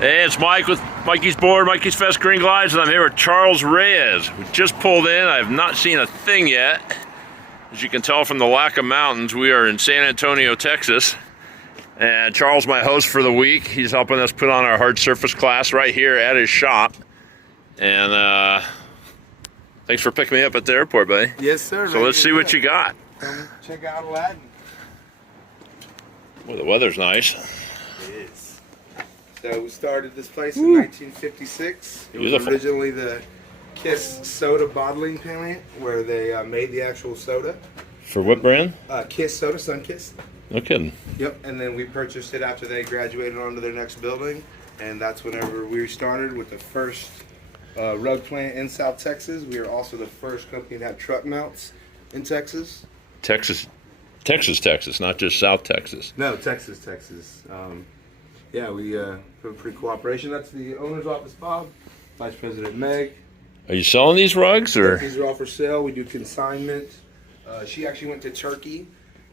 Hey, it's Mike with Mikey's Board, Mikey's Fest Green Glides, and I'm here with Charles Reyes. We just pulled in. I have not seen a thing yet. As you can tell from the lack of mountains, we are in San Antonio, Texas. And Charles, my host for the week, he's helping us put on our hard surface class right here at his shop. And thanks for picking me up at the airport, buddy. Yes, sir. So let's see what you got. Check out Aladdin. Well, the weather's nice. It is. So we started this place in 1956. It was Beautiful. originally the Kiss soda bottling plant where they made the actual soda. For what brand? Kiss soda, Sunkiss. No kidding. Yep. And then we purchased it after they graduated onto their next building, and that's whenever we started with the first rug plant in South Texas. We are also the first company to have truck mounts in Texas. Texas, not just South Texas. No, Texas. Yeah, we have a pretty cool operation. That's the owner's office, Bob. Vice President Meg. Are you selling these rugs, or? These are all for sale. We do consignment. She actually went to Turkey.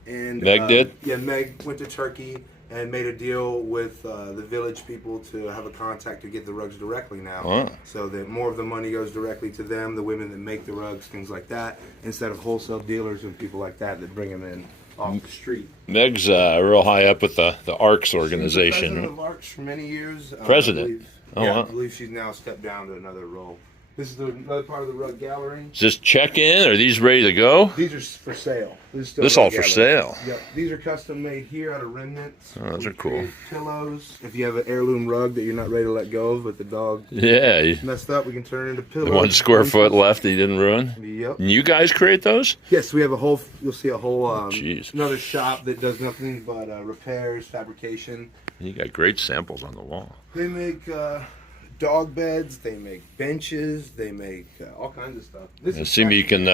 And Meg did? Yeah, Meg went to Turkey and made a deal with the village people to have a contact to get the rugs directly now. Oh. So that more of the money goes directly to them, the women that make the rugs, things like that, instead of wholesale dealers and people like that bring them in off the street. Meg's real high up with the ARCS organization. She was president of ARCS for many years. President? I believe she's now stepped down to another role. This is another part of the rug gallery. Is this check-in? Are these ready to go? These are for sale. This all for sale? Yep. These are custom made here out of remnants. Oh, those are cool. Pillows. If you have an heirloom rug that you're not ready to let go of, but the dog messed up, we can turn it into pillows. The 1 square foot left that you didn't ruin? Yep. And you guys create those? Yes, we have a whole, you'll see a whole, Jeez. another shop that does nothing but repairs, fabrication. You got great samples on the wall. They make dog beds, they make benches, they make all kinds of stuff. It seems you can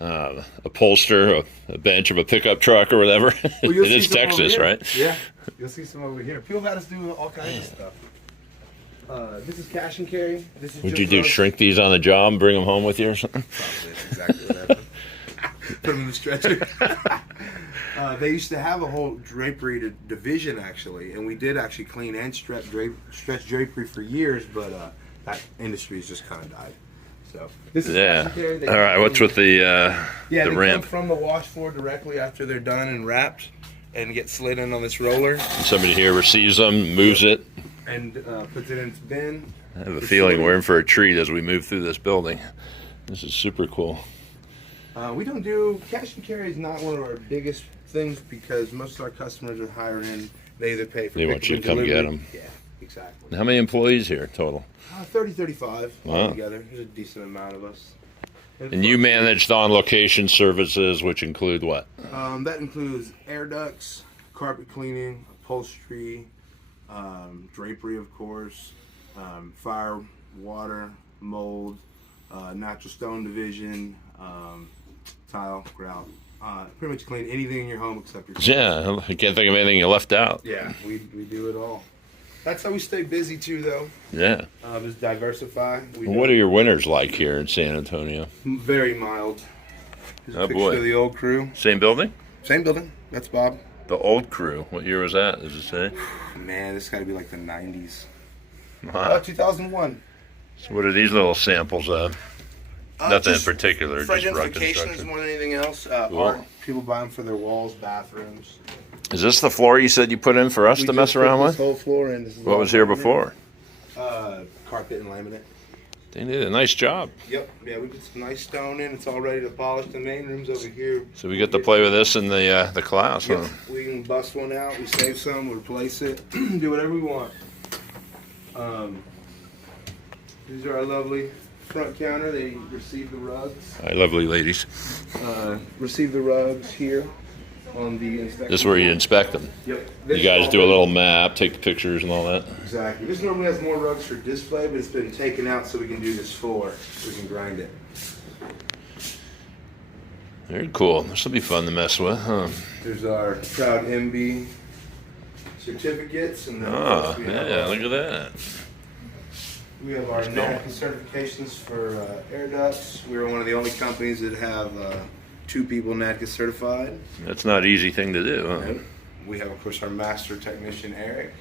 upholster a bench of a pickup truck or whatever. Well, it is Texas, right? Yeah, you'll see some over here. People had us do all kinds of stuff. This is cash and carry. This is Would you do shrink these on the job and bring them home with you or something? Probably, exactly what happened. Put them in the stretcher. They used to have a whole drapery division, actually, and we did actually clean and stretch drapery for years, but that industry's just kind of died. So this is cash and carry. All right, what's with the they ramp? come from the wash floor directly after they're done and wrapped, and get slid in on this roller. Somebody here receives them, moves it, and puts it in its bin. I have a feeling we're in for a treat as we move through this building. This is super cool. We don't do cash and carry is not one of our biggest things because most of our customers are higher end. They either pay for. They want you to come get them. Yeah, exactly. How many employees here total? 30, 35 Wow. altogether. There's a decent amount of us. And you managed on-location services, which include what? That includes air ducts, carpet cleaning, upholstery, drapery, of course, fire, water, mold, natural stone division, tile, grout. Pretty much clean anything in your home except your. Yeah, I can't think of anything you left out. Yeah, we do it all. That's how we stay busy too, though. Yeah. Just diversify. What are your winters like here in San Antonio? Very mild. Here's a Oh, picture boy. of the old crew. Same building? Same building. That's Bob. The old crew. What year was that? Does it say? Man, this got to be like the 90s. Wow. 2001. So what are these little samples of? Nothing in Just particular, for just rug identification construction. more than anything else. Cool. Art. People buy them for their walls, bathrooms. Is this the floor you said you put in for us to mess around This with? whole floor in. This is What all was here laminate. before? Carpet and laminate. They did a nice job. Yep. Yeah, we put some nice stone in. It's all ready to polish. The main room's over here. So we get to play with this in the class, Yep. huh? We can bust one out. We save some. We replace it. Do whatever we want. These are our lovely front counter. They receive the rugs. Hi, lovely ladies. Receive the rugs here on the inspection. This is where you inspect them. Yep. You guys do a little map, take the pictures and all that. Exactly. This normally has more rugs for display, but it's been taken out so we can do this floor. So we can grind it. Very cool. This will be fun to mess with, huh? There's our Proud MB certificates. And then Oh, we have yeah, our- look at that. We have our NAACA certifications for air ducts. We're one of the only companies that have 2 people NAACA certified. That's not an easy thing to do, huh? And we have, of course, our master technician, Eric.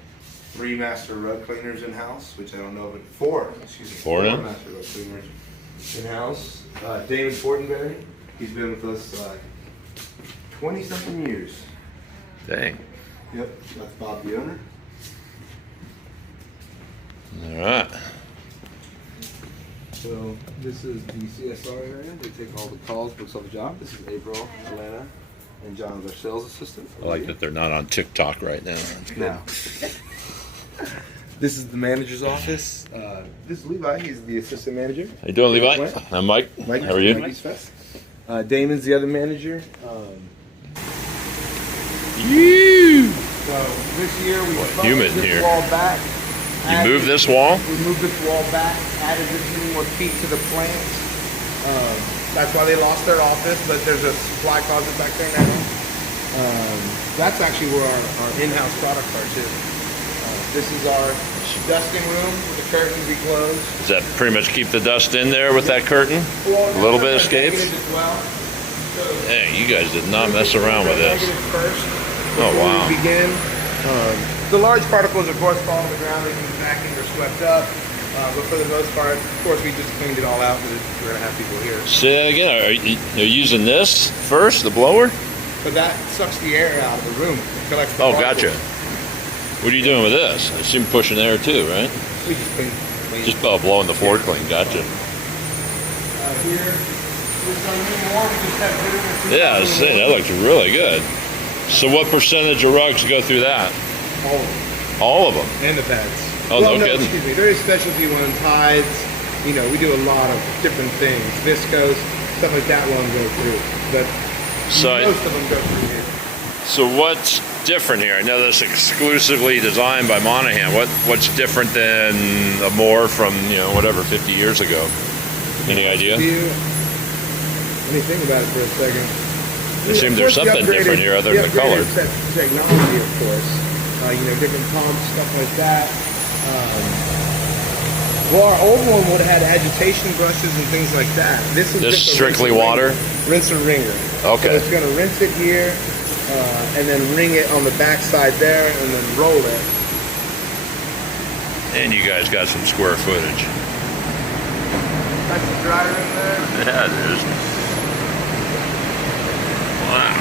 3 master rug cleaners in house, which I don't know, but 4. Excuse me. 4 now? master rug cleaners in house. David Fortenberry. He's been with us 20 something years. Dang. Yep, that's Bob the owner. All right. So this is the CSR area. They take all the calls, books all the job. This is April, Atlanta, and John is our sales assistant. I like that they're not on TikTok right now. No. This is the manager's office. This is Levi. He's the assistant manager. How you doing, Levi? I'm Mike. Mike, how are you? Damon's the other manager. So this year we humid this here. wall back. You moved this wall? We moved this wall back, added this many more feet to the plants. That's why they lost their office, but there's a supply closet back there now. That's actually where our in-house products are too. This is our dusting room with the curtains we close. Does that pretty much keep the dust in there with that curtain? A little bit escapes? Hey, you guys did not mess around with this. Oh, wow. We begin. The large particles, of course, fall on the ground. They can vacuum or swept up. But for the most part, of course, we just cleaned it all out because we're going to have people here. Say that again. Are you using this first, the blower? But that sucks the air out of the room. It collects the gotcha. What are you doing with this? I assume pushing air too, right? We just clean. Just blowing the floor clean. Gotcha. Here, there's some new more. We just have Yeah, I was saying, that looks really good. So what percentage of rugs go through that? all of them. All of them? And the pads. Oh, no kidding. Excuse me. There is specialty ones, hides. You know, we do a lot of different things. Viscose, stuff like that won't go through. But most of them go through here. So what's different here? I know this is exclusively designed by Monahan. What's different than a Moore from, whatever, 50 years ago? Any idea? Let me think about it for a second. I assume there's something different here other than the color. Technology, of course. Different pumps, stuff like that. Well, our old one would have had agitation brushes and things like that. This is just strictly water? Rinse and wringer. Okay. So it's going to rinse it here, and then wring it on the back side there, and then roll it. And you guys got some square footage. That's the dryer in there. Yeah, it is. Wow.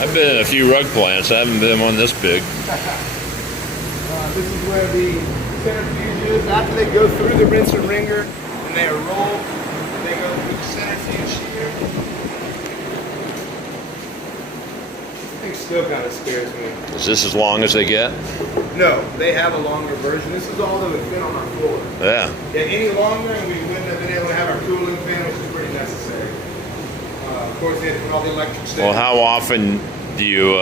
I've been in a few rug plants. I haven't been one this big. This is where the centrifuge is. After they go through the rinse and wringer and they are rolled, they go through the centrifuge here. I think still kind of scares me. Is this as long as they get? No, they have a longer version. This is all that would fit on our floor. Yeah. Any longer and we wouldn't have been able to have our cooling fan, which is pretty necessary. Of course, they had to put all the electric stuff. Well, how often do you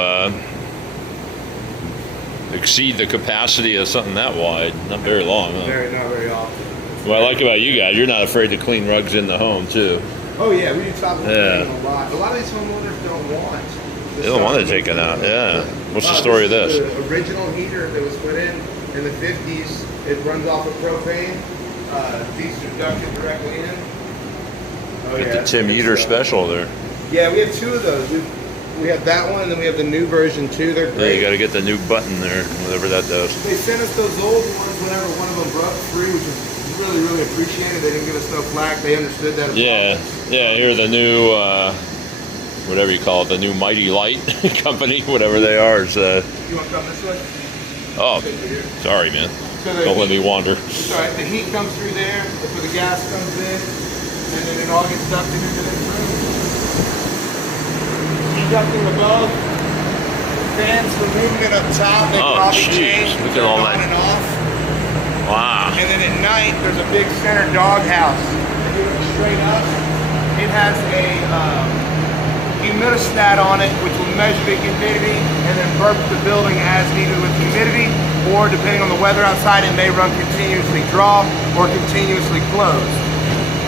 exceed the capacity of something that wide? Not very long, huh? Not very often. What I like about you guys, you're not afraid to clean rugs in the home, too. Oh, yeah, we do top of cleaning a lot. A lot of these homeowners don't want. They don't want to take it out, yeah. What's the story of this? The original heater that was put in the 50s, it runs off of propane. These are ducted directly in. Oh, Get the Tim Eater special there. Yeah, we have 2 of those. We have that one, and then we have the new version too. They're great. Yeah, you got to get the new button there, whatever that does. They sent us those old ones whenever one of them broke free, which is really, really appreciated. They didn't give us no flack. They understood that. Yeah, here the new, whatever you call it, the new Mighty Light company, whatever they are. Is, you want to come this way? Oh, sorry, man. So don't let me wander. It's all right. The heat comes through there. That's where the gas comes in, and then it all gets ducted into this room. Ducting above, fans for movement up top, they can all be changed, look at all that. On and off. Wow. And then at night, there's a big center doghouse. If you look straight up, it has a humidistat on it, which will measure the humidity and then burp the building as needed with humidity, or depending on the weather outside, it may run continuously draw or continuously closed.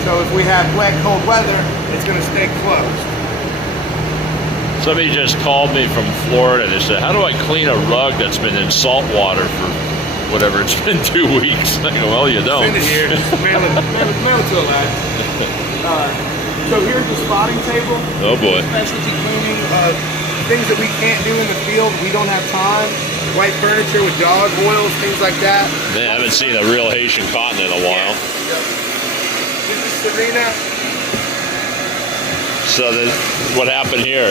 So if we have wet, cold weather, it's going to stay closed. Somebody just called me from Florida. They said, how do I clean a rug that's been in salt water for whatever, it's been 2 weeks? I go, well, you don't. Send it here. Mail it to Aladdin. So here's the spotting table. Oh boy. Specialty cleaning. Things that we can't do in the field. We don't have time. white furniture with dog oils, things like that. Man, I haven't seen a real Haitian cotton in a while. Yep. This is Serena. So what happened here?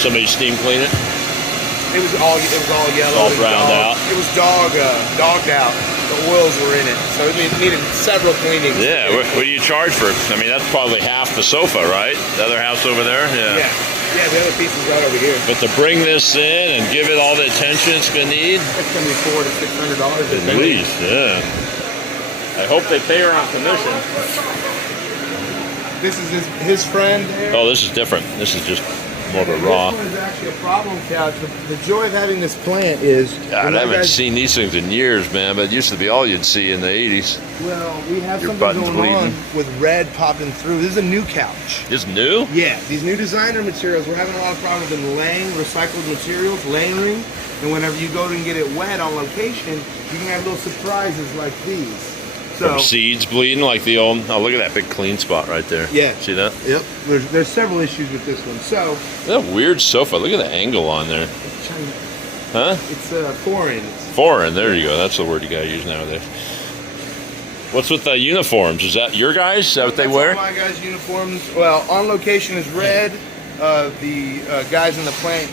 Somebody steam clean it? It was all yellow. All browned out. It was dogged out. The oils were in it, so it needed several cleanings. Yeah. What do you charge for? I mean, that's probably half the sofa, right? The other house over there. Yeah. Yeah, the other piece is right over here. But to bring this in and give it all the attention it's gonna need, it's gonna be $400 to $600 at least. Yeah. I hope they pay her on commission. This is his friend there. Oh, this is different. This is just more of a raw. This one is actually a problem couch. The joy of having this plant is... God, I haven't seen these things in years, man, but it used to be all you'd see in the 80s. Well, we have Your something buttons going on bleeding. with red popping through. This is a new couch. It's new? Yeah, these new designer materials, we're having a lot of problems with them laying recycled materials, layering, and whenever you go and get it wet on location, you can have little surprises like these. From seeds bleeding like the old... Oh, look at that big clean spot right there. Yeah. See that? Yep. There's several issues with this one. So... That weird sofa. Look at the angle on there. Huh? It's foreign. Foreign. There you go. That's the word you gotta use nowadays. What's with the uniforms? Is that your guys? Is that what they wear? All my guys' uniforms. Well, on location is red. The guys in the plant,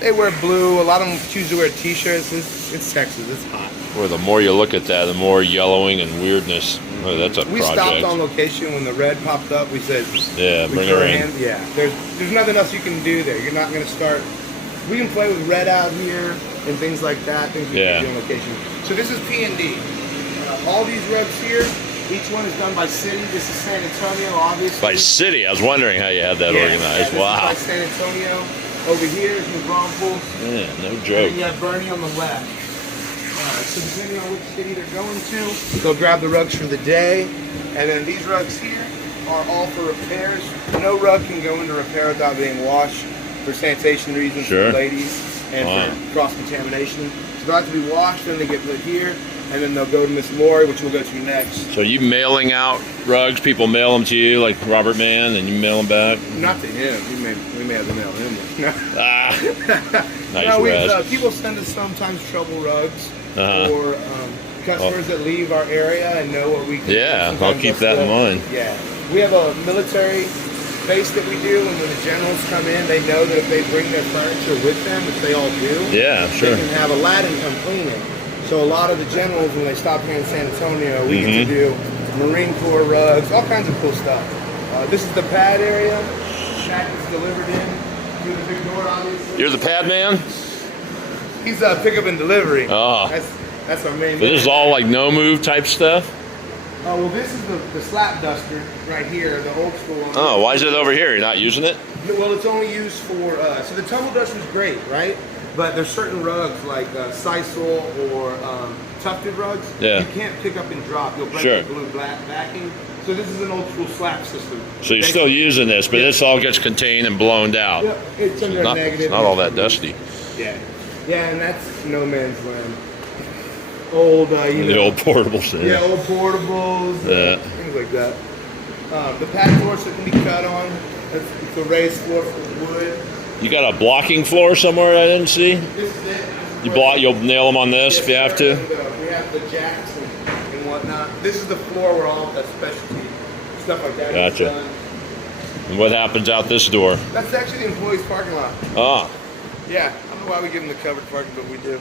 they wear blue. A lot of them choose to wear t-shirts. It's Texas. It's hot. Or the more you look at that, the more yellowing and weirdness. Oh, that's a We project. stopped on location when the red popped up. We said, yeah, bring her in. Yeah, there's nothing else you can do there. You're not going to start. We can play with red out here and things like that. Things we can do on location. So this is P&D. All these rugs here, each one is done by city. This is San Antonio, obviously. By city? I was wondering how you had that organized. This Wow. is by San Antonio. Over here is New Braunfels. Yeah, no And joke. then you have Bernie on the left. So depending on which city they're going to, they'll grab the rugs for the day. And then these rugs here are all for repairs. No rug can go into repair without being washed for sanitation reasons for ladies and for cross-contamination. So they'll have to be washed, then they get put here, and then they'll go to Miss Lori, which we'll go to next. So you mailing out rugs? People mail them to you, like Robert Mann, and you mail them back? Not to him. We may have to mail him one. Nice. People send us sometimes trouble rugs. Or customers that leave our area and know what we can do. I'll keep that in mind. Yeah. We have a military base that we do, and when the generals come in, they know that if they bring their furniture with them, which they all do, they can have Aladdin come clean it. So a lot of the generals, when they stop here in San Antonio, we get to do Marine Corps rugs, all kinds of cool stuff. This is the pad area. Pad is delivered in through the big door, obviously. You're the pad man? He's pickup and delivery. Oh. That's our main. So this is all like no move type stuff? Well, this is the slap duster right here, the old school one. Oh, why is it over here? You're not using it? Well, it's only used for, so the tumble duster is great, right? But there's certain rugs like sisal or tufted rugs. You can't pick up and drop. You'll break the blue black backing. So this is an old school slap system. So you're still using this, but this all gets contained and blown out. Yeah, it's under a negative. It's not all that dusty. Yeah. Yeah, and that's no man's land. Old, the old portables. Yeah, old portables, things like that. The pad floors that can be cut on. It's a raised floor for wood. You got a blocking floor somewhere I didn't see? This is it. You'll nail them on this if you have to? We have the jacks and whatnot. This is the floor where all that specialty stuff like that is done. And what happens out this door? That's actually the employees' parking lot. Ah. Yeah, I don't know why we give them the covered parking, but we do.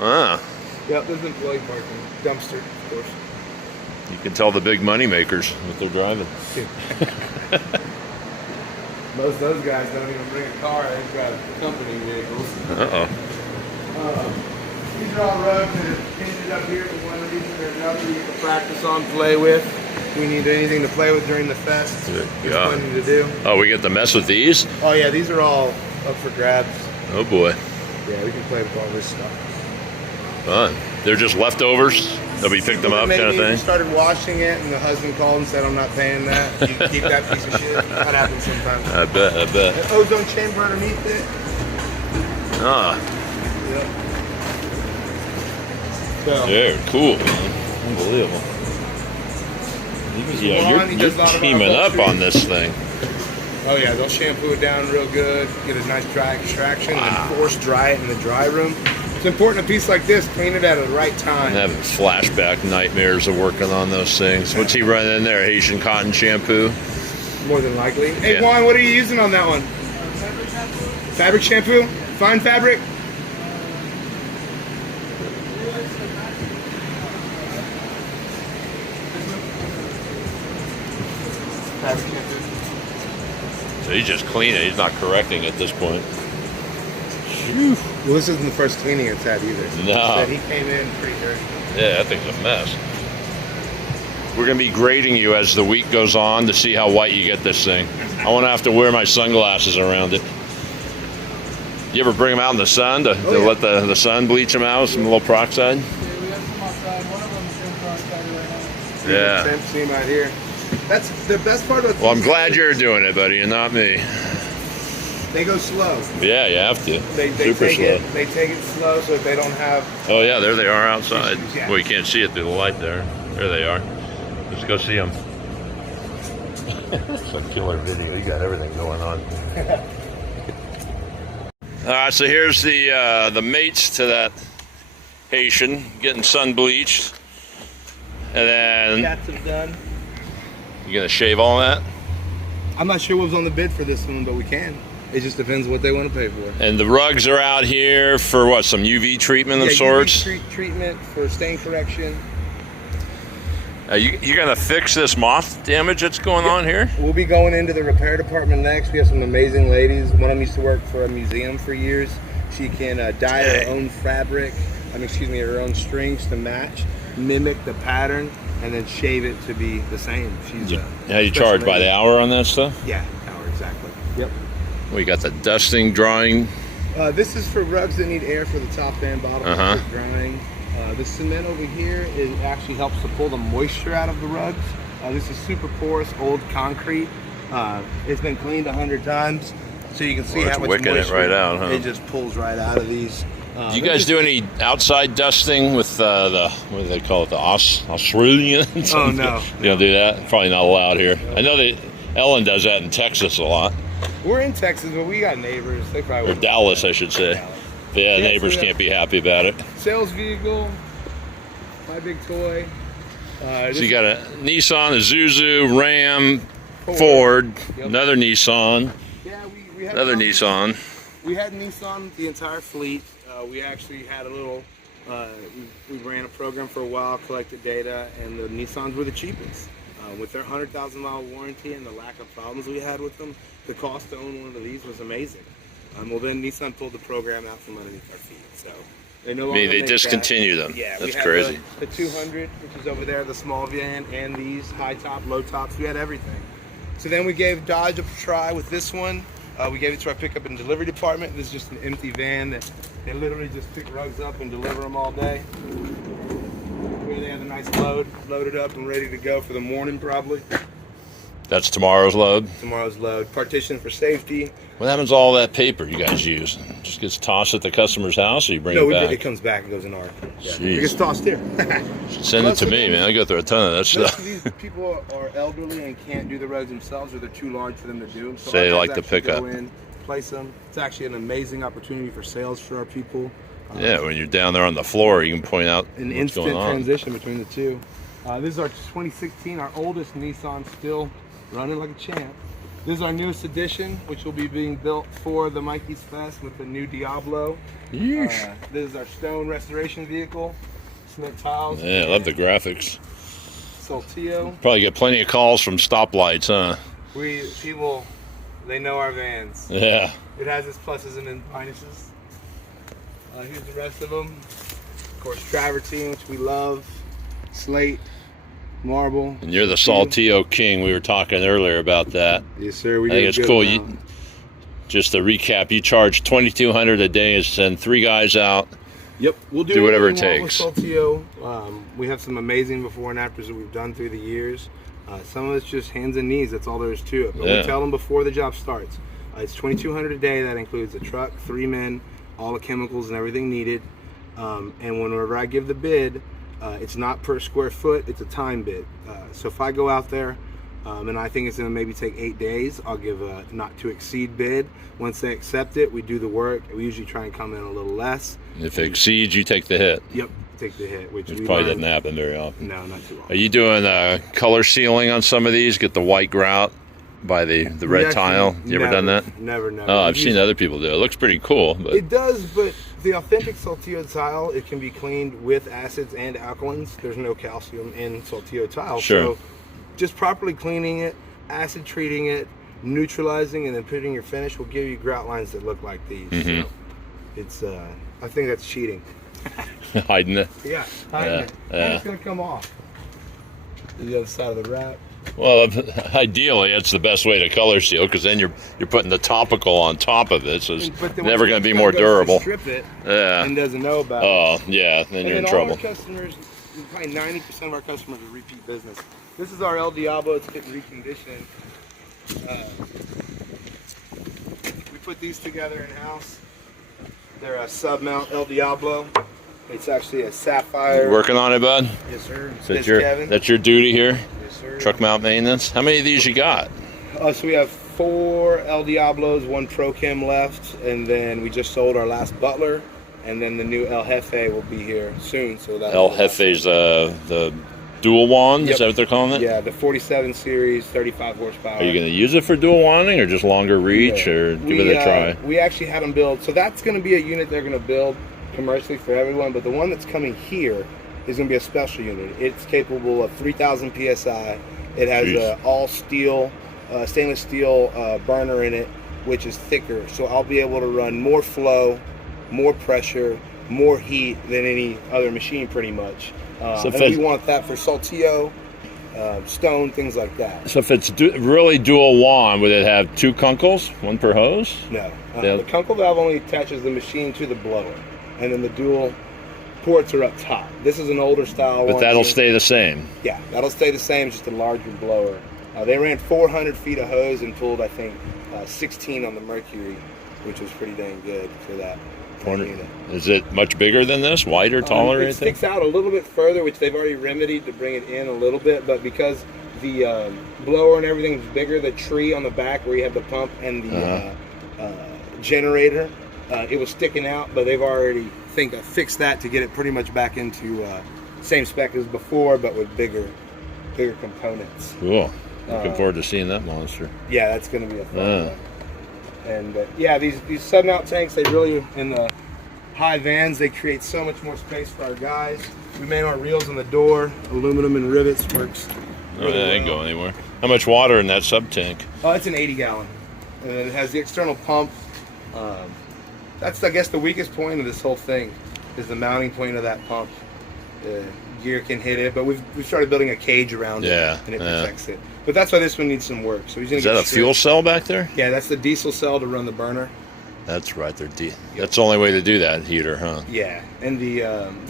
Ah. Yep, this is employee parking. Dumpster, of course. You can tell the big money makers what they're driving. Most of those guys don't even bring a car, they drive company vehicles. These are all rugs that are pinned up here for one reason or another you can practice on, play with. If we need anything to play with during the fest, there's plenty to do. Oh, we get to mess with these? Oh yeah, these are all up for grabs. Oh boy. Yeah, we can play with all this stuff. Fun. They're just leftovers? Nobody picked them up kind of thing? We started washing it and the husband called and said, I'm not paying that. You can keep that piece of shit. That happens sometimes. I bet. The ozone chamber underneath it. Ah. Yep. So, they're cool, man. Unbelievable. Yeah, you're teaming up on this thing. Oh yeah, they'll shampoo it down real good, get a nice dry extraction, and then force dry it in the dry room. It's important a piece like this, clean it at the right I'm time. having flashback nightmares of working on those things. What's he running in there? Haitian cotton shampoo? More than likely. Hey, Yeah. Juan, what are you using on that one? Fabric shampoo? Fine fabric? Fabric shampoo. So he's just cleaning it. He's not correcting at this point. Well, this isn't the first cleaning it's had either. No. But he came in pretty dirty. Yeah, that thing's a mess. We're going to be grading you as the week goes on to see how white you get this thing. I want to have to wear my sunglasses around it. You ever bring them out in the sun to yeah. let the sun bleach them out with some little peroxide? Yeah, we have some outside. One of them's in peroxide right now. Yeah. Same seam right here. That's the best part of it. Well, I'm glad you're doing it, buddy, and not me. They go slow. Yeah, you have to. They Super take slow. it. They take it slow so that they don't have. Oh yeah, there they are outside. Yeah. Well, you can't see it through the light there. There they are. Let's go see them. It's a killer video. You got everything going on. All right, so here's the mates to that Haitian getting sun bleached, and then Cats have done. you gonna shave all that. I'm not sure what was on the bid for this one, but we can. It just depends what they want to pay for. And the rugs are out here for what? Some UV treatment of sorts. UV treatment for stain correction. You gonna fix this moth damage that's going on here? We'll be going into the repair department next. We have some amazing ladies. One of them used to work for a museum for years. She can dye her own fabric, her own strings to match, mimic the pattern, and then shave it to be the same. She's How you charge by the hour on that stuff? Yeah, hour exactly. Yep. We got the dusting, drying. This is for rugs that need air for the top and bottom Uh-huh. for drying. The cement over here actually helps to pull the moisture out of the rugs. This is super porous old concrete. It's been cleaned 100 times, so you can see Well, how it's much wicking it moisture right out, huh? it just pulls right out of these. Do you guys do any outside dusting with the what do they call it, the Australians? Oh, no. You don't do that? Probably not allowed here. I know that Ellen does that in Texas a lot, We're in Texas, but we got neighbors. They probably or wouldn't. Dallas, I should say. But yeah, Yeah, neighbors so can't be happy about it. Sales vehicle, my big toy. So you got a Nissan, a Zuzu, Ram, Ford, Yep. another Nissan, Yeah, we had another some- Nissan. We had Nissan, the entire fleet. We actually had a little, we ran a program for a while, collected data, and the Nissans were the cheapest. With their 100,000 mile warranty and the lack of problems we had with them, the cost to own one of these was amazing. Well, then Nissan pulled the program out from underneath our feet. So they no I longer mean, they make discontinue that. them. Yeah, That's we had crazy. The 200, which is over there, the small van, and these high top, low tops. We had everything. So then we gave Dodge a try with this one. We gave it to our pickup and delivery department. This is just an empty van that they literally just pick rugs up and deliver them all day. Here they have a nice load, loaded up and ready to go for the morning probably. That's tomorrow's load. Tomorrow's load. Partition for safety. What happens to all that paper you guys use? Just gets tossed at the customer's house, or you bring No, it back? it comes back and goes in our. Yeah. Jeez. It gets tossed here. Send it to me, man. I go through a ton of that Most stuff. of these people are elderly and can't do the rugs themselves, or they're too large for them to do. So They our like guys to actually pick up. go in, place them. It's actually an amazing opportunity for sales for our people. Yeah, when you're down there on the floor, you can point out An what's instant going on. transition between the two. This is our 2016, our oldest Nissan, still running like a champ. This is our newest edition, which will be being built for the Mikey's Fest with the new Diablo. Yeesh. This is our stone restoration vehicle, cement tiles, Yeah, I love the graphics. Saltillo. Probably get plenty of calls from stoplights, huh? People, they know our vans. Yeah. It has its pluses and minuses. Here's the rest of them. Of course, travertine, which we love. Slate, marble. And you're the Saltillo king. We were talking earlier about that. Yes, sir. We I think did it's a good cool. amount. Just to recap, you charge $2,200 a day and send 3 guys out. Yep, we'll Do whatever it anything we want takes. with Saltillo. We have some amazing before and afters that we've done through the years. Some of it's just hands and knees. That's all there is to it. But Yeah. we tell them before the job starts. It's $2,200 a day. That includes a truck, 3 men, all the chemicals and everything needed. And whenever I give the bid, it's not per square foot. It's a time bid. So if I go out there, And I think it's going to maybe take 8 days. I'll give a not to exceed bid. Once they accept it, we do the work. We usually try and come in a little less. If it exceeds, you take the hit. Yep, take the hit. Which Which we probably learned- doesn't happen very often. No, not too often. Are you doing color sealing on some of these? Get the white grout by the red actually tile? You ever done that? Never. Oh, I've seen other people do it. It looks pretty cool, but It does, but the authentic Saltillo tile, it can be cleaned with acids and alkalins. There's no calcium in Saltillo tile. Sure. So just properly cleaning it, acid treating it, neutralizing, and then putting your finish will give you grout lines that look like these. Mhm. So it's, I think that's cheating. hiding it. Yeah, Yeah, and it's going to come off. The other side of the wrap. Well, ideally, it's the best way to color seal because then you're putting the topical on top of it, so it's But then never once going to be someone more goes to durable. Strip it Yeah. and doesn't know about it. Oh, yeah. Then And you're in then trouble. all our customers, probably 90% of our customers are repeat business. This is our El Diablo. It's getting reconditioned. We put these together in house. They're a sub mount El Diablo. It's actually a sapphire. You working on it, bud? Yes, sir. So that's your duty here? Yes, sir. Truck mount maintenance? How many of these you got? So we have 4 El Diablos, 1 Pro Chem left, and then we just sold our last Butler, and then the new El Jefe will be here soon. So that El Jefe's the dual wand? Yep. Is that what they're calling it? Yeah, the 47 series, 35 horsepower. Are you going to use it for dual wanding or just longer reach or give it a try? We actually had them build. So that's going to be a unit they're going to build commercially for everyone, but the one that's coming here is going to be a special unit. It's capable of 3,000 PSI. It has Jeez. all steel, stainless steel burner in it, which is thicker. So I'll be able to run more flow, more pressure, more heat than any other machine pretty much. So And if we want that for Saltillo, stone, things like that. So if it's really dual wand, would it have 2 kunkles, 1 per hose? No. They'll- The Kunkel valve only attaches the machine to the blower, and then the dual ports are up top. This is an older style But one. that'll so- stay the same. Yeah, that'll stay the same, just a larger blower. They ran 400 feet of hose and pulled, I think, 16 on the Mercury, which was pretty dang good for that. unit. Is it much bigger than this? Wider, taller, or It anything? sticks out a little bit further, which they've already remedied to bring it in a little bit, but because the blower and everything is bigger, the tree on the back where you have the pump and the generator, it was sticking out, but they've already fixed that to get it pretty much back into same spec as before, but with bigger components. Cool. Looking forward to seeing that monster. Yeah, that's going to be a fun one. And yeah, these sub-mount tanks, they really, in the high vans, they create so much more space for our guys. We made our reels on the door, aluminum and rivets, works really That ain't well. going anywhere. How much water in that sub tank? Oh, it's an 80 gallon. And it has the external pump. That's, I guess, the weakest point of this whole thing is the mounting point of that pump. The gear can hit it, but we've started building a cage around it, and it protects it. But that's why this one needs some work. So he's gonna Is that a fuel cell back there? Yeah, that's the diesel cell to run the burner. That's right. That's the only way to do that heater, huh? Yeah, and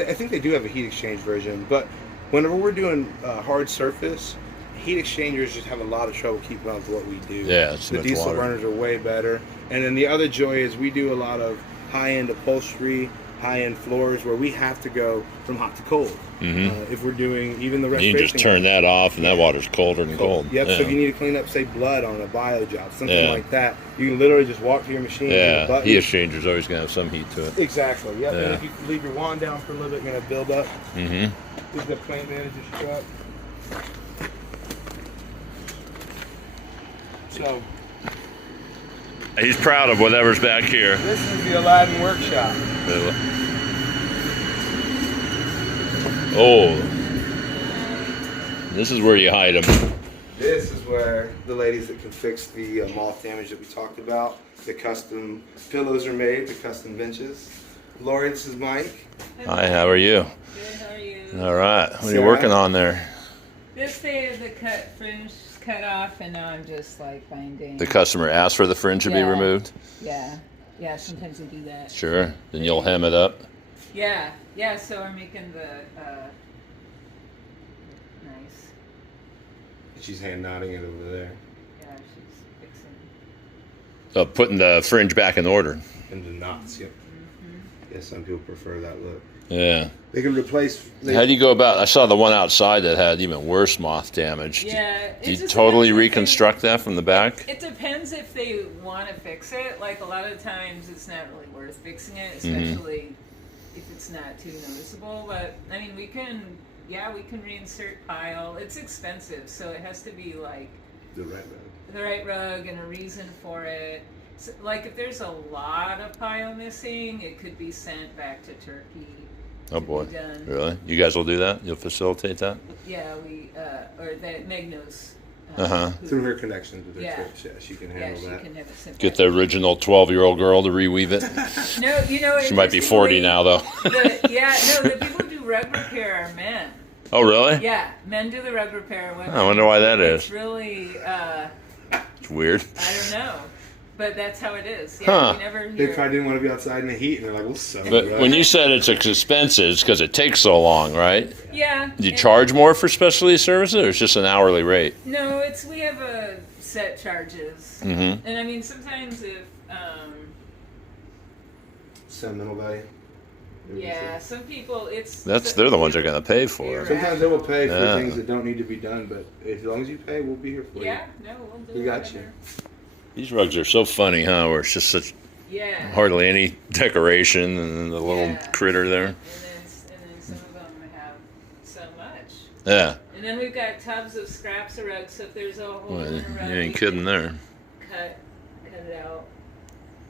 I think they do have a heat exchange version, but whenever we're doing hard surface, heat exchangers just have a lot of trouble keeping up with what we do. Yeah, it's the much diesel water. burners are way better. And then the other joy is we do a lot of high-end upholstery, high-end floors where we have to go from hot to cold. If we're doing even the restoration. You can just turn that off, and that water's colder than cold. Yep. Yeah. So if you need to clean up, say, blood on a bio job, something like that, you can literally just walk to your machine. hit a Yeah, button. heat exchanger's always going to have some heat to it. Exactly. Yep. Yeah. And if you leave your wand down for a little bit, you're going to build up. Mm-hmm. This is the plant manager's truck. So He's proud of whatever's back here. this is the Aladdin workshop. Oh, this is where you hide them. This is where the ladies that can fix the moth damage that we talked about. The custom pillows are made, the custom benches. Lori, this is Mike. Hi, how are you? Good, how are you? All right. What are you working on there? This day is the fringe cut off, and now I'm just like binding. The customer asked for the fringe to be Yeah. removed? Yeah, sometimes we do that. Sure. Then you'll hem it up. Yeah, so we're making the, nice. She's hand nodding it over there. Yeah, she's fixing. Putting the fringe back in order. And the knots, yep. Yeah, some people prefer that look. Yeah. They can replace. How do you go about? I saw the one outside that had even worse moth damage. Yeah. Do you it just totally depends if reconstruct that from the back? It depends if they want to fix it. Like a lot of times, it's not really worth fixing it, Mm-hmm. especially if it's not too noticeable. But I mean, we can reinsert pile. It's expensive, so it has to be like The right rug. the right rug and a reason for it. So, like if there's a lot of pile missing, it could be sent back to Turkey. Oh to boy, be done. really? You guys will do that? You'll facilitate that? Yeah, we or that Meg knows. Uh-huh. who- Through her connections with her Yeah. church, yeah, she can Yeah, handle she that. can have it sent Get back. the original 12-year-old girl to reweave it. No, you know, She might be 40 now, though. The people who do rug repair are men. Oh, really? Yeah, men do the rug repair. Women. I wonder why that It's is. really, It's weird. I don't know, but that's how it is. Yeah, Huh. we never They hear. probably didn't want to be outside in the heat, and they're like, "We'll sew But it up." when you said it's expensive, it's because it takes so long, right? Yeah. Do you and- charge more for specialty services, or it's just an hourly rate? No, we have a set charges, Mm-hmm. and I mean sometimes if Sentimental value. yeah, some people They're the ones that are going to pay for You're it. Sometimes they will pay for Yeah. things that don't need to be done, but as long as you pay, we'll be here for Yeah, no, we'll do We got you. whatever. These rugs are so funny, huh? Where it's just such Yeah. hardly any decoration and then the little Yeah. critter there. And then some of them have so much. Yeah. And then we've got tubs of scraps of rugs, so if there's a hole Well, in a you rug, ain't we kidding can there. cut it out,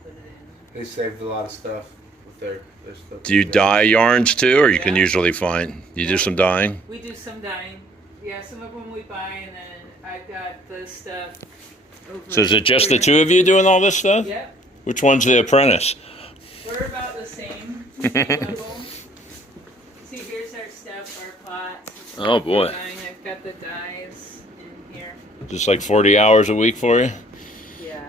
put it in. They saved a lot of stuff with their stuff. Do you dye yarns too, or you can Yeah. usually find? You do some dyeing? We do some dyeing. Yeah, some of them we buy, and then I've got the stuff over So is it just the here. two of you doing all this stuff? Yep. Which one's the apprentice? We're about the same level. See, here's our stuff, our pots. Oh, boy. Dyeing. I've got the dyes in here. Just like 40 hours a week for you? Yeah.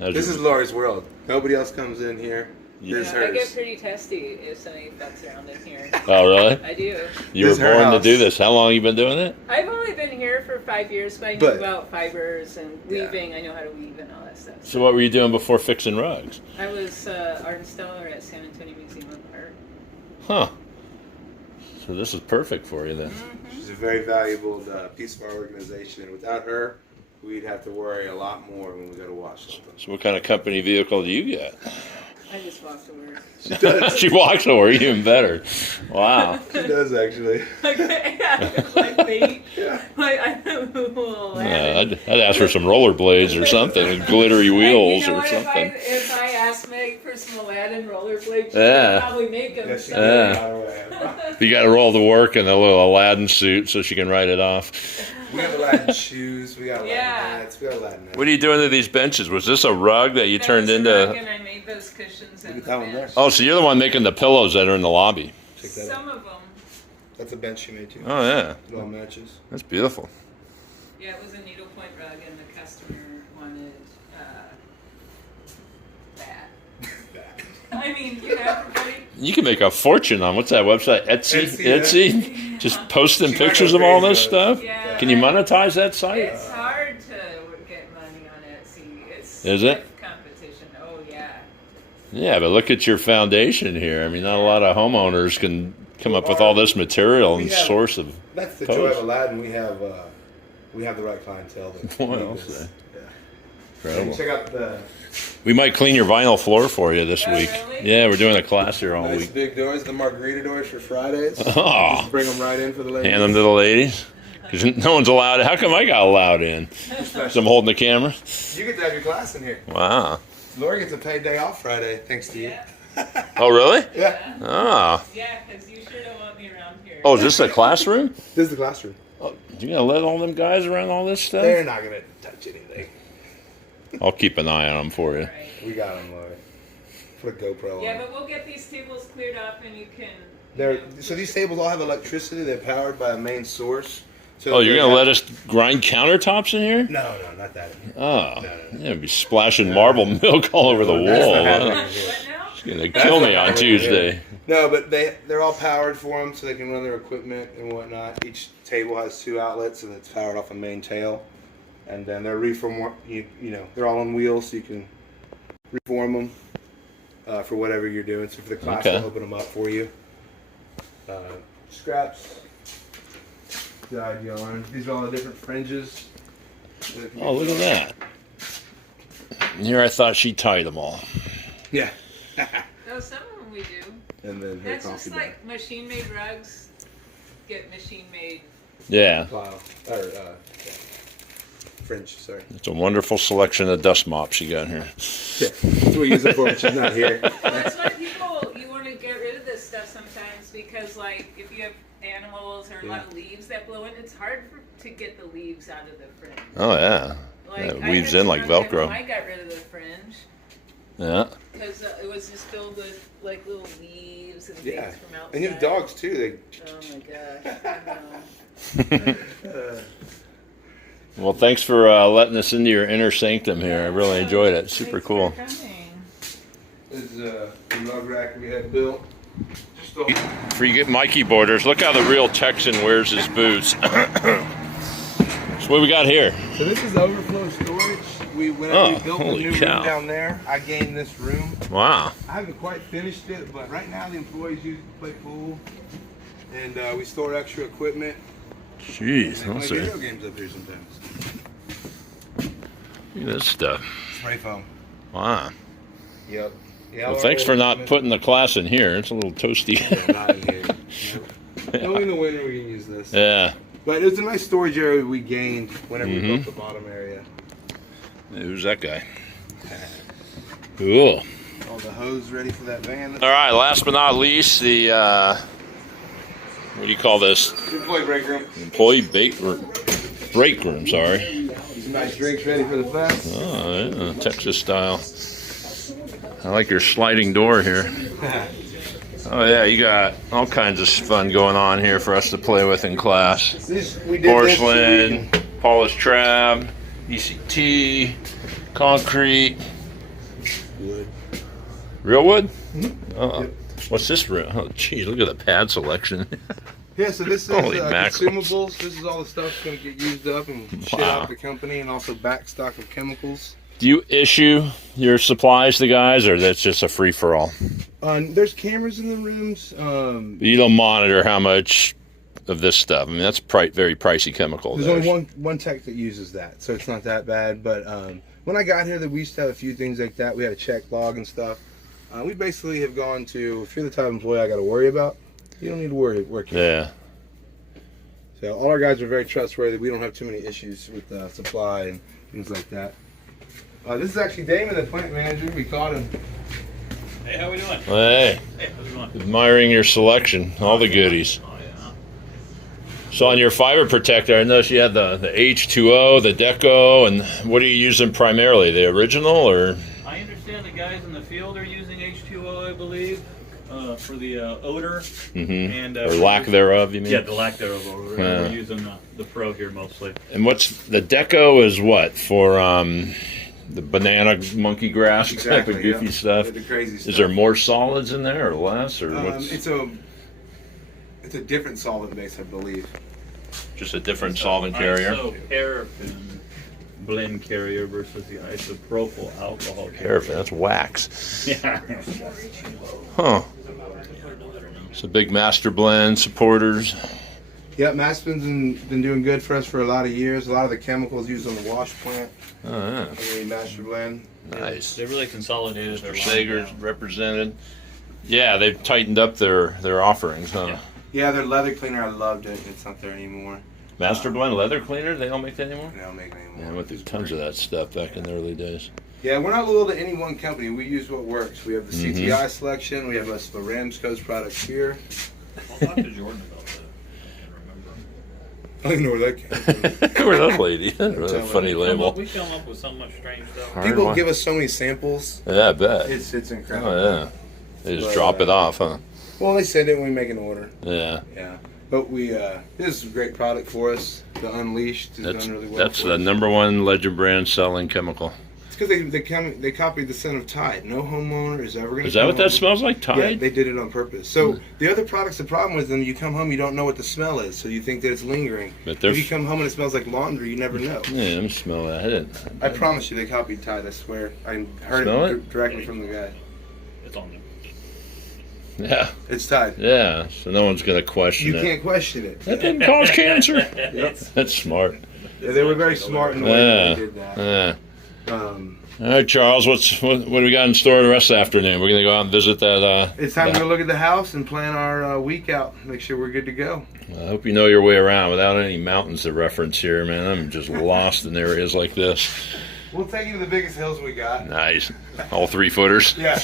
How's This your- is Lori's world. Nobody else comes in here. Yeah. This is I get hers. pretty testy if somebody fucks around in here. Oh, really? I do. You were This is her born to house. do this. How long you been doing it? I've only been here for 5 years, but I know But- about fibers and Yeah. weaving. I know how to weave and all that stuff. So what were you doing before fixing rugs? I was art installer at San Antonio Museum of Art. Huh. So this is perfect for you then. She's a very valuable piece of our organization, and without her, we'd have to worry a lot more when we go to wash something. So what kind of company vehicle do you get? I just walked to work. She walks over, even better. Wow. She does actually. Like feet. Like I will Yeah, I'd ask for some rollerblades or something, and glittery wheels you know or what, something. If I asked Meg for some Aladdin rollerblades, she Yeah. would probably make them. Yes, she so- did. Yeah. You got to roll to work in a little Aladdin suit so she can ride it off. We have Aladdin shoes. We got Aladdin Yeah. hats. We got Aladdin hats. What are you doing to these benches? Was this a rug that you That turned was the rug, into? and I made those cushions and Look at the that one there. bench. Oh, so you're the one making the pillows that are in the lobby. Check that out. Some of them. That's a bench she made too. Oh yeah, It all matches. that's beautiful. Yeah, it was a needlepoint rug, and the customer wanted that. I mean, you know, everybody. You can make a fortune on what's that website? Etsy. Etsy, Just posting She might pictures go of all crazy this with it. stuff. Yeah. Can you monetize that site? It's hard to get money on Etsy. It's Is it? stiff competition. Oh yeah. Yeah, but look at your foundation here. I mean, not a lot of homeowners can come up with all this material and We have- source of. That's the Post. joy of Aladdin. We have the right clientele. That Boy, need I'll this. say. Yeah. Incredible. Check out the We might clean your vinyl floor for you this Oh, week. really? Yeah, we're doing a class here all nice week. big doors, the margarita doors for Fridays. Oh. Just bring them right in for the ladies. Hand them to the ladies. Because no one's allowed. How come I got allowed in? So I'm holding the camera. You get to have your class in here. Wow. Lori gets a paid day off Friday, thanks to you. Yeah. Oh, really? Yeah. Oh. Yeah, because you sure don't want me around here. Oh, is this a classroom? This is the classroom. Oh, you gonna let all them guys around all this stuff? They're not gonna touch anything. I'll keep an eye on them for you. Right. We got them, Lori. Put a GoPro Yeah, on. but we'll get these tables cleared up, and you can. So these tables all have electricity. They're powered by a main source. So Oh, you're gonna let us grind countertops in here? No, not that. Oh, No. yeah, it'd be splashing marble milk all over the That's wall. not Huh? happening. What now? It's gonna kill me on Tuesday. No, but they're all powered for them, so they can run their equipment and whatnot. Each table has 2 outlets, and it's powered off a main tail. And then they're they're all on wheels, so you can reform them for whatever you're doing. So for the class, Okay. I'll open them up for you. Scraps. Dyed yarn. These are all the different fringes. Oh, look at that. And here I thought she tied them all. Yeah. No, some of them we do. And then her That's just coffee like machine-made rugs get machine-made. Yeah. pile. Or, French, sorry. It's a wonderful selection of dust mops you got here. Yeah, that's what we use it for when she's not here. Well, that's why you want to get rid of this stuff sometimes because, like, if you have animals or a lot of leaves that blow in, it's hard to get the leaves out of the fringe. Oh, yeah. Like, It weaves in like Velcro. I got rid of the fringe Yeah. because it was just filled with like little leaves and things from outside. And you have dogs too. Oh my gosh! I know. Well, thanks for letting us into your inner sanctum here. I really enjoyed it. Super Thanks cool. for coming. This is the rug rack we had built. Just a For you get Mikey boarders, look how the real Texan wears his boots. So what we got here? So this is Overflow Storage. When we built the holy new cow. room down there, I gained this room. Wow. I haven't quite finished it, but right now the employees use it to play pool. And we store extra equipment. Jeez, And let's they see. play video games up here sometimes. Look at this stuff. Spray foam. Wow. Yep. Yeah, Well, thanks for not putting the class in here. It's a little toasty. Yeah, not in here. Nope. Only in the winter we can use this. Yeah. But it was a nice storage area we gained whenever we built the bottom area. Who's that guy? Cool. All the hose ready for that van. All right, last but not least, the, what do you call this? Employee break room. Employee break room, sorry. Some nice drinks ready for the fest. Oh, yeah, Texas style. I like your sliding door here. Oh, yeah, you got all kinds of fun going on here for us to play with in class. We did Porcelain, polished trab, ECT, concrete. Wood. Real wood? What's this real? Oh, geez, look at the pad selection. Yeah, so this is Holy mackerel. consumables. This is all the stuff that's going to get used up and shit out the company, and also back stock of chemicals. Do you issue your supplies to guys, or that's just a free-for-all? There's cameras in the rooms. You don't monitor how much of this stuff. I mean, that's very pricey chemical. There's only one tech that uses that, so it's not that bad. But when I got here, we used to have a few things like that. We had a check log and stuff. We basically have gone to, if you're the type of employee I got to worry about, you don't need to worry working. Yeah. So all our guys are very trustworthy. We don't have too many issues with supply and things like that. This is actually Damon, the plant manager. We caught him. Hey, how we doing? Hey, Hey, how's it going? admiring your selection, all the goodies. Oh, yeah. So on your fiber protector, I noticed you had the H2O, the Deco, and what are you using primarily? The original, or? I understand the guys in the field are using H2O, I believe, for the odor. And, Or lack thereof, you mean? Yeah, the lack thereof. We're Yeah. using the Pro here mostly. And what's the Deco is what for? The banana monkey grass type of goofy stuff. The crazy stuff. Is there more solids in there or less, or what's It's a different solvent base, I believe. just a different solvent carrier? Paraffin blend carrier versus the isopropyl alcohol carrier. Paraffin, that's wax. Yeah. Huh. It's a big master blend supporters. Yep, Maspen's been doing good for us for a lot of years. A lot of the chemicals used on the wash plant. Oh, yeah. The master blend. Nice. They really consolidated their line Sager's down. represented. Yeah, they've tightened up their offerings, huh? Yeah. Yeah, their leather cleaner, I loved it. It's not there anymore. Master blend leather cleaner, they don't make that anymore? They don't make it anymore. Yeah, I went through tons of that stuff back in the early days. Yeah, we're not loyal to any one company. We use what works. We have the CTI selection. We have us the Ramsco's products here. I'll talk to Jordan about that. I don't even know where that came from. Where's that lady? That's a funny label. We come up with so much strange stuff. Hard People one. give us so many samples. Yeah, I bet. It's incredible. Oh, yeah. They just But, drop it off, huh? Well, they said it when we make an order. Yeah. Yeah. But this is a great product for us. The Unleashed has That's done really well. that's for the us. #1 Legend brand selling chemical. It's because they copied the scent of Tide. No homeowner is ever going to. Is that what that smells like? Yeah, Tide? they did it on purpose. So the other products, the problem with them, you come home, you don't know what the smell is, so you think that it's lingering. But If there's- you come home and it smells like laundry, you never know. Yeah, let me smell that. I didn't. I promise you, they copied Tide. I swear. I heard Smell it it? directly from the guy. It's on there. Yeah. It's tied. Yeah. So no one's gonna question You it. can't question it. That didn't cause cancer. Yep. That's smart. Yeah, they were very smart in the way that they did that. Yeah. Um, All right, Charles. What do we got in store the rest of the afternoon? We're gonna go out and visit that. it's time to go look at the house and plan our week out. Make sure we're good to go. I hope you know your way around without any mountains to reference here, man. I'm just lost in areas like this. We'll take you to the biggest hills we got. Nice. All 3-footers. Yeah.